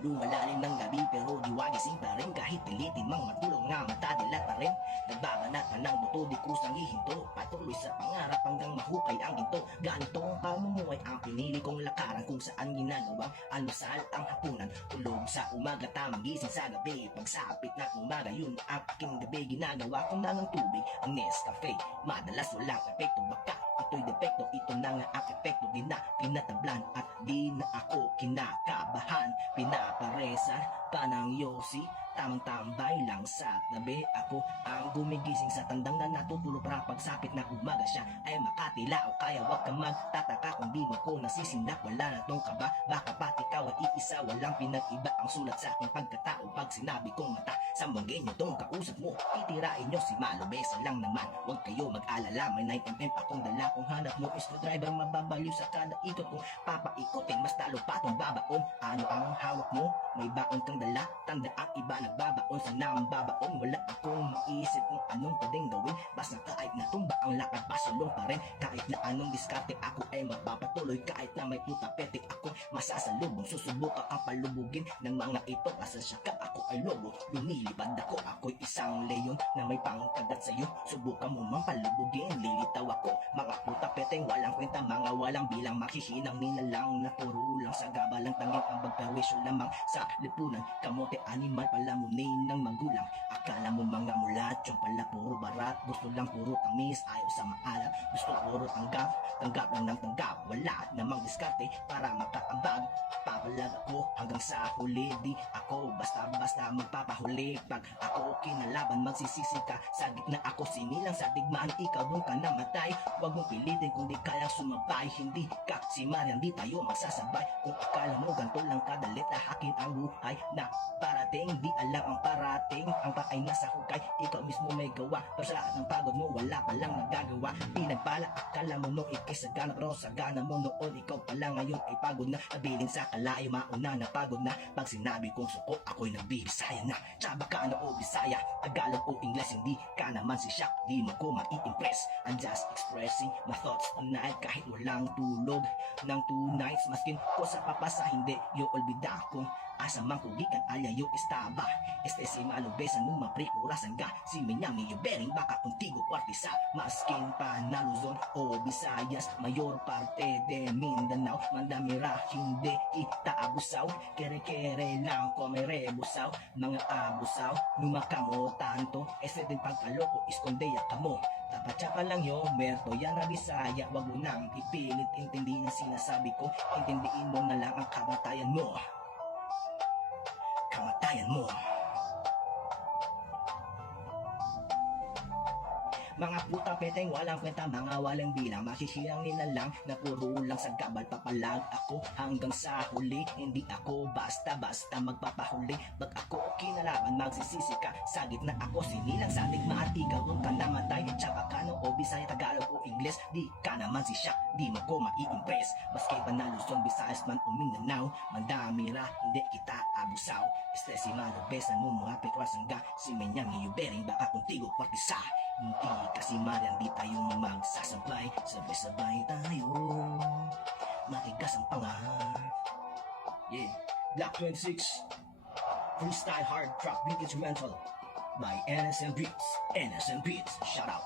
Lumalalim ng gabi pero di wagising pa rin. Kahit pilitin mang matulog nga mata dilat pa rin. Nagbabanat man ng buto di kusang hihinto. Patuloy sa pangarap hanggang mahukay ang ginto. Ganito ang pamumuhay ang pinili kong lakaran. Kung saan ginagawang almusal ang hapunan. Tulog sa umaga tamang gising sa gabi. Pagsapit na umaga yun ang aking gabi. Ginagawa ko na ng tubig ang Nescafe. Madalas walang epekto baka ito'y depekto. Ito na nga ang epekto. Di na tinatablan at di na ako kinakabahan. Pinaparesan pa ng yosi. Tamang tambay lang sa tabi. Ako ang gumigising sa tandang na natutulog para pagsapit na umaga siya ay makatila o kaya wag kang magtataka kung di mo ko nasisindak. Wala na tong kaba, baka pati ikaw ay iisa. Walang pinag-iba ang sulat sa aking pagkatao. Pag sinabi kong mata, sambagin nyo tong kausap mo. Itirain nyo si Malobesa lang naman. Huwag kayo mag-alala, may 9mm akong dala. Kung hanap mo screwdriver, mababaliw sa kada ikot. Kung papaikotin, mas talo pa tong babaon. Ano ang hawak mo? May baon kang dala. Tanda ang iba nagbabaon sa nambabaon. Wala akong maisip kung anong pwedeng gawin. Basta kahit natumba ang lakad, pasulong pa rin. Kahit na anong diskarte ako ay magpapatuloy. Kahit na may putapete ako masasalubong. Susubukan ang palubugin ng mga ito. Asasya ka ako ay lobo. Lumilipad ako, ako'y isang leyon na may pangkagat sa'yo. Subukan mo mang palubugin, lilitaw ako. Mga putapeteng walang kwenta, mga walang bilang. Makihinang nilalang na puro lang sa gabalang tanging ang bagpawisyo lamang sa lipunan. Kamote animal palamunin ng magulang. Akala mo mga mulat, yung pala puro barat. Gusto lang puro tamis, ayaw sa maalat. Gusto puro tanggap, tanggap lang ng tanggap. Wala namang diskarte para makaambag. Papalag ako hanggang sa huli. Di ako basta-basta magpapahuli. Pag ako kinalaban, magsisisi ka. Sa gitna ako sinilang sa digmaan. Ikaw doon ka namatay. Huwag mong pilitin kung di kayang sumabay. Hindi ka si Marian, di tayo magsasabay. Kung akala mo ganito lang kadalit, lahakin ang buhay na parating. Di alam ang parating, ang pakay nasa hukay. Ikaw mismo may gawa. Pasalaan ng pagod mo, wala palang nagagawa. Pinagpala, akala mo nung ikisagana. Pero sagana mo noon, ikaw pala ngayon ay pagod na. Nabiling sa kalayo, mauna na pagod na. Pag sinabi kong suko, ako'y nagbibisaya na. Tsaba ka na o Bisaya, Tagalog o Ingles. Hindi ka naman si Shaq, di mo ko mai-impress. I'm just expressing my thoughts tonight. Kahit walang tulog ng 2 nights. Maskin ko sa papasa, hindi yung olbida kong asa mang kugikan alya yung estaba. Este si Malobesa nung maprikurasan ka. Si Minyami yung bering baka contigo kwartisa. Maskin pa na Luzon o Visayas, mayor parte de Mindanao. Mandamira hindi kita abusaw. Kere-kere lang ko may rebusaw. Mga abusaw, numakamo tanto. Este din pagkaloko, iskondeya kamo. Tapat-tsaka lang yung merto yan na Bisaya. Wag mo nang ipilit, intindihin ang sinasabi ko. Intindihin mo na lang ang kamatayan mo. Kamatayan mo. Mga puta peteng walang kwenta, mga walang bilang. Masisirang nila lang na puro lang sa gabal. Papalag ako hanggang sa huli. Hindi ako basta-basta magpapahuli. Pag ako kinalaban, magsisisi ka. Sa gitna ako sinilang sa digma at ikaw doon ka namatay. Tsaka ka no o Bisaya, Tagalog o Ingles. Di ka naman si Shaq, di mo ko mai-impress. Maski pa na Luzon, Visayas man o Mindanao. Mandamira, hindi kita abusaw. Este si Malobesa nung mga pekwasangga. Si Menyang iyubering baka contigo kwartisa. Hindi kasi Marian, di tayo magsasabay. Sabay-sabay tayo, matigas ang panga. Yeah, Black 26 Freestyle Hard Trap Beat Instrumental by NSM Beats. NSM Beats, shout out.